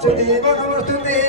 स्तुति भगवत स्तुति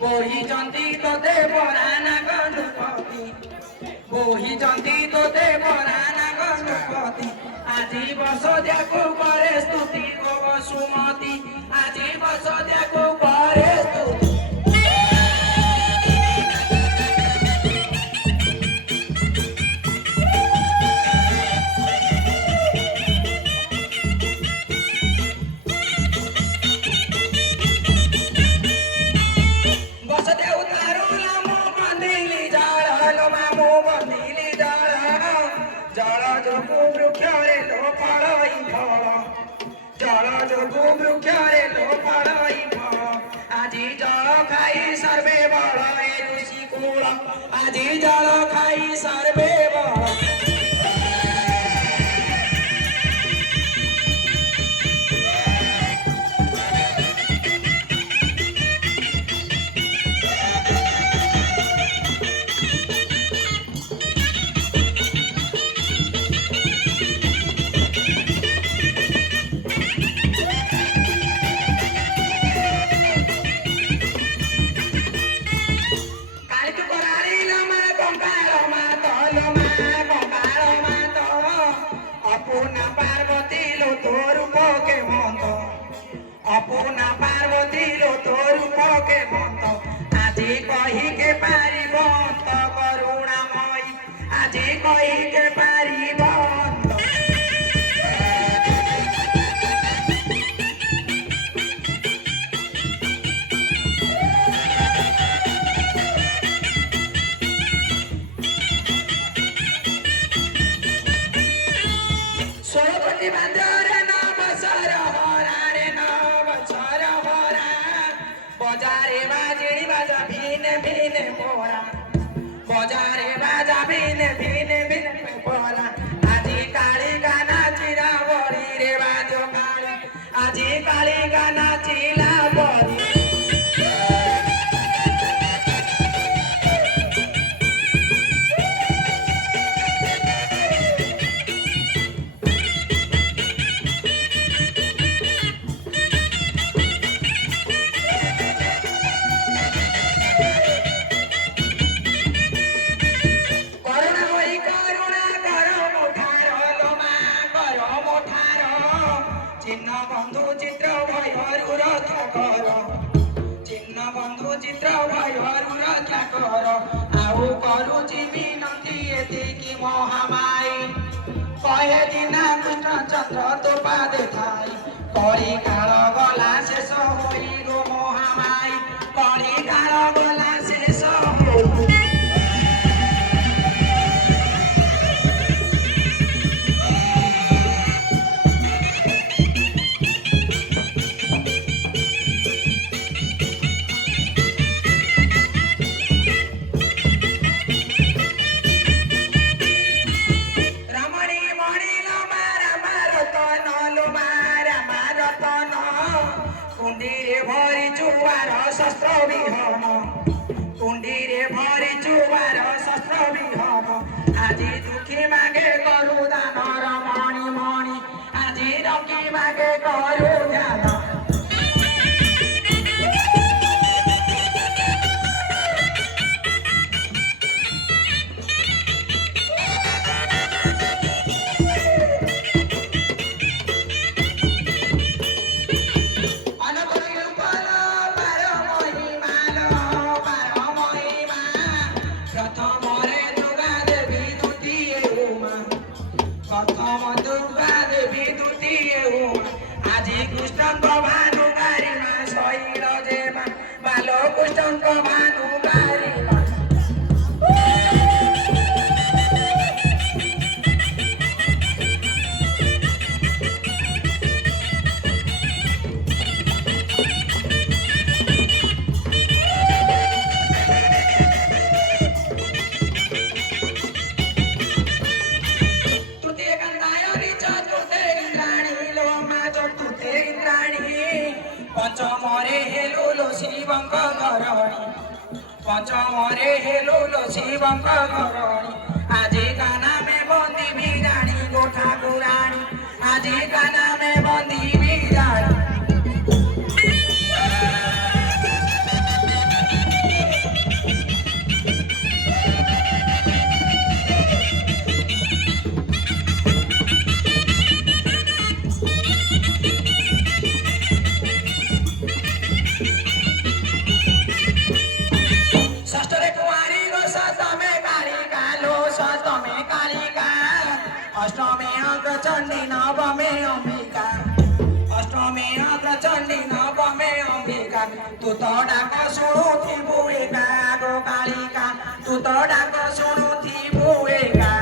बोहिचंती तोते बराना गणपति बोहिचंती तोते बराना गणपति आजी बसोद्याको करे स्तुति गो वसुमती आजी बसोद्याको करे स्तुति আজি জল খাই সর্বে বল अपना पार्वती लो तोर के मत আজি कही के पारिब तो करुणामयी আজি कही के पारिब सोरपति बांधरे न बसर बजारे बाजड़ी बाजा भीने भीने मोरा बजारे बाजा भीने भीने भीने मोरा आजी काली गाना चिरा बड़ी रे बाजो काली आजी काली गाना चिला बड़ी चिन्ह बंधु चित्र भयरु रक्षा कर चिन्ह बंधु चित्र भयरु रक्षा कर आउ करुची विनती एतिकी महामाई कहे दिना कृष्ण चंद्र तो पादे थाई करी काल गला शेष होई गो महामाई करी काल गला शेष होई कुंडीरे भरी चुवार शस्त्र विहन कुंडीरे भरी चुवार शस्त्र विहन আজি दुखी मागे करु दान मणि मणि আজি रकी मागे करु ध्यान प्रथम दुर्गा देवी द्वितीय आज ଆଜି କୃଷ୍ଣଙ୍କ ଭାନୁ ଗାରିମା ଶୈଳ ଯେମା ବାଲ କୃଷ୍ଣଙ୍କ ଭାନୁ ଗାରିମା পঞ্চমরে হেলুলো শিবঙ্ক ঘরণী পঞ্চমরে হেলুলো শিবঙ্ক ঘরণী আজি কানামে বন্দি বিরাণী গো ঠাকুরাণী আজি কানামে বন্দি বিরাণী अष्टमे अग्रचंडी नवमे अंबिका अष्टमे अग्रचंडी नवमे अंबिका तू तो डाक शुणुथी बुएका गो कालिका तू तो डाक शुणुथी बुएका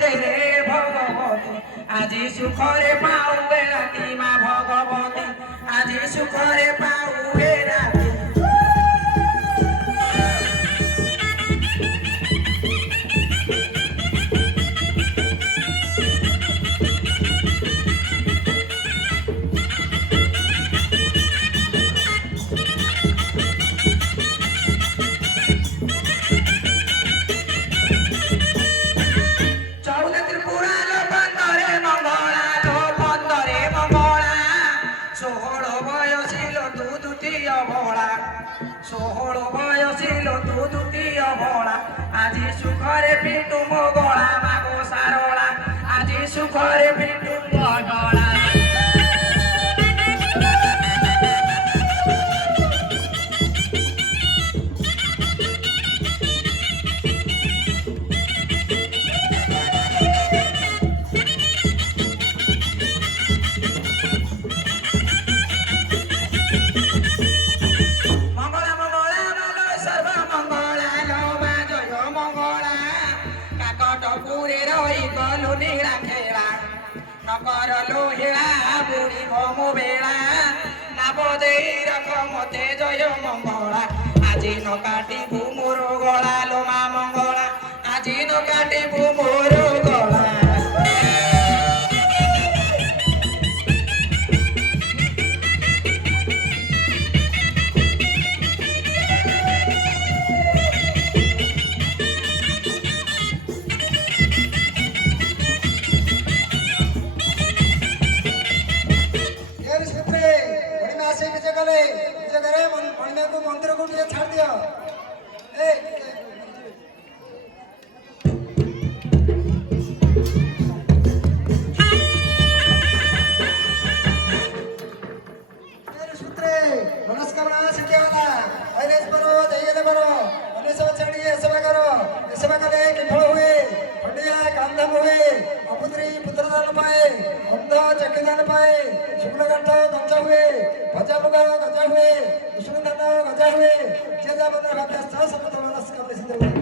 तेरे भगवती আজি सुखरे पाऊे राती मा भगवती আজি सुखरे पाऊे राती ষোহল বয়সিল তু দ্বিতীয় ভোলা আজি সুখরে পিটু মো গলা মাগো সারলা আজি সুখরে পিটু মো গলা নকর লোহিড়া বুড়ি ভমু বেড়া নাবদেই রখ মতে জয় মঙ্গলা আজি নকাটিবু মোর গলা লোমা মঙ্গলা আজি নকাটিবু মোর গলা मंदिर को छाड़ दिया सूत्रे मनस्कामना सिद्धियाला ऐरेस बरो दैयले बरो अन्य सब छाड़िए सेवा करो सेवा करे कि फल हुए फटिया कामधाम हुए अपुत्री पुत्रदान पाए अंध चक्कीदान पाए शुक्लकंठ गंजा हुए भजा मुगा गंजा हुए विष्णुदान गंजा हुए जेजा बंदर भाग्य सह समस्त मनस्कामना सिद्ध हुए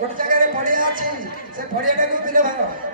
गोटे जगह पड़िया अच्छी से पड़िया को बिल भाग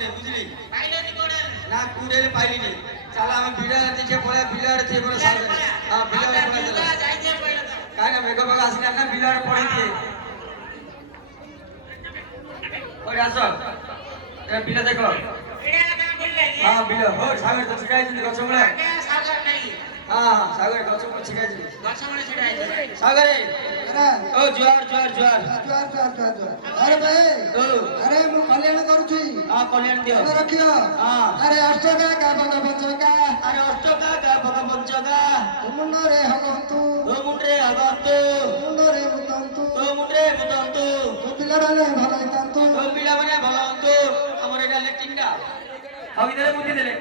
নে বুঝলি না কুড়েলে পাইলি নে চালা আমি বিড়ার দিকে পড়ে বিড়ার থেকে পড়ে সামনে হ্যাঁ বিড়ার পড়ে দিলাম কাই না মেঘ বাবা আসিনা না বিড়ার পড়ে দিয়ে ওই আসো এ বিড়া দেখো হ্যাঁ বিড়া হো সাগর তো ছিড়াইছি গছ মূলে হ্যাঁ সাগর গছ মূলে ছিড়াইছি সাগরে ও জোয়ার জোয়ার জোয়ার अरे भाई ও अरे मु कल्याण करूची হ্যাঁ কল্যাণ দিও रखियो হ্যাঁ अरे अष्टका का बगा बचका আরে অষ্টকা গা ভগ পঞ্চকা मुंड रे हगंतु ও মুন্ডে আগন্তু मुंड रे मुतंतु ও মুন্ডে মুদন্তু तो पिलाराले भलाइतंतु ও পিলা মানে ভালো অন্তু আমার এটা লেট্রিনটা আমি দিলে বুদ্ধি দিলে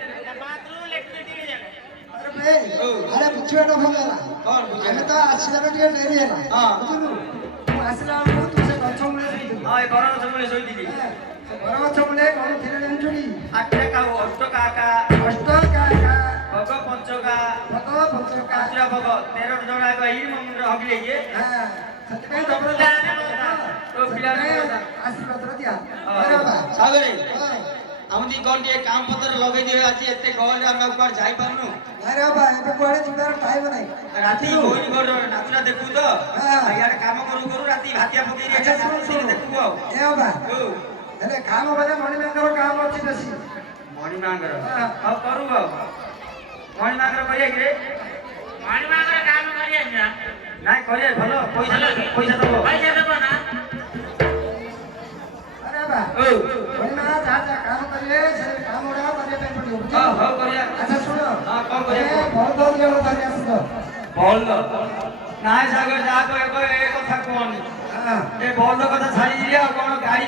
अरे भाई अरे पुछेडो भगला কোন বুঝে ଆମେ ତ ଆସିଲାରୁ ଟିକେ ଡେରି ହେଲା ହଁ। ବୁଝିଲୁ ମୁଁ ଆସିଲା ବେଳକୁ ତୁ ସେ ଗଛ ମୂଳେ ଶୋଇଥିଲୁ ହଁ ଏ ବରଣ ସମୟରେ ଶୋଇଥିଲି ସେ ବର ଗଛ ମୂଳେ କଣ ଥିଲେ ଜାଣିଛୁ କି ଆଠକା ଅଷ୍ଟକା କା ଅଷ୍ଟ କା କା ଭଗ ପଞ୍ଚକା ଭଗ ପଞ୍ଚକା ଆଚୁରା ଭଗ 13 ଜଣ ଆଗ ଏଇ ମନ୍ଦିର ହଗିଲେ ଇଏ ହଁ ସେଥିପାଇଁ ତମର তো পিলার ଆଶୀର୍ବାଦ ଦିଆ ଆରେ ବାବା সাগরে ହଁ। আমি কোন টিকে কাম পত্র লগাই দিয়ে আছি এতে গহলে আমরা উপর যাই পারনু আরে বাবা ଏବେ କୁଆଡେ ଯିବାର ଟାଇମ ନାହିଁ রাতি হইন ঘর নাচুরা দেখু তো হ্যাঁ। ইয়ারে কাম করু করু রাতি ভাতিয়া পকেই রে আচ্ছা ଶୁଣୁ সিনে ଶୁଣୁ দেখু ଏ ବାବା ও ହେଲେ କାମ ବେଳେ ମଣିମାଙ୍କର କାମ ଅଛି ବେଶୀ মণি মাঙ্গর হ্যাঁ। ଆଉ କରୁ ଆଉ ମଣି ମାଙ୍ଗର କରିବା କି ରେ ନାଇଁ କରିବା ଭଲ ପଇସା ଦବ ଆରେ ବାବା ଓ ମଣିମା ଯାହା ଯାହା କାମ କରିବେ ସେ କାମ ଗୁଡାକ କରିବା ପାଇଁ ପଡିବ ବୁଝିଲୁ? ହଁ ହଉ କରିବା ଆଚ୍ଛା ଶୁଣ ହଁ କଣ କରିବା ବହୁତ ଦିନ ଧରି ଆସିଲ বলদ নাই সাগর যা কয়ে কয়ে এ কথা কোনি হ্যাঁ এ বলদ কথা ছাড়ি দিয়া কোন গাড়ি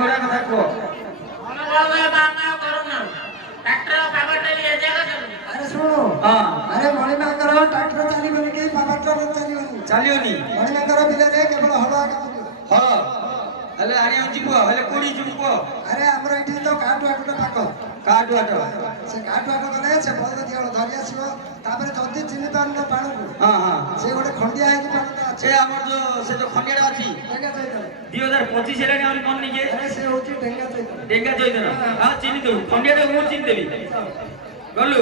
ঘোড়া কথা কো আরে শুনো হ্যাঁ আরে মଣିମାଙ୍କର ଟ୍ରାକ୍ଟର ଚାଲିବନି କି ପାୱାର ଟ୍ରକ୍ ଚାଲିବନି ଚାଲିବନି ମଣିମାଙ୍କର ବିଲରେ କେବଳ ହଳ କାମ କରିବ ହଳ ହେଲେ ଆଣି ଯିବ ହେଲେ କୋଡି ଯିବ ଆରେ ଆମର ଏଠି ତ କାଠୁ ଆଠଟା ପାଖ କାଟୁ ଆଟ ସେ କାଠୁ ଆଠ ଗଲେ ସେ ବଳଦ ଦି ହଳ ଧରି ଆସିବ ତାପରେ ଯଦି ଚିହ୍ନି ପାରୁନ ପାଣକୁ ହଁ ହଁ ସେ ଗୋଟେ ଖଣ୍ଡିଆ ହେଇକି ପାଣଟା ଅଛି ସେ ଆମର ସେ ଯୋଉ ଖଣ୍ଡିଆଟା ଅଛି ଡେଙ୍ଗା ଚୈତନ 2025 ହେଲାଣି ଆହୁରି ମନ ନିଜେ ଆରେ ସେ ହଉଛି ଡେଙ୍ଗା ଚୈତନ ଡେଙ୍ଗା ଚୈତନ ହଁ ଚିହ୍ନି ଦଉ ଖଣ୍ଡିଆଟା ମୁଁ ଚିହ୍ନି ଦେବି ଗଲୁ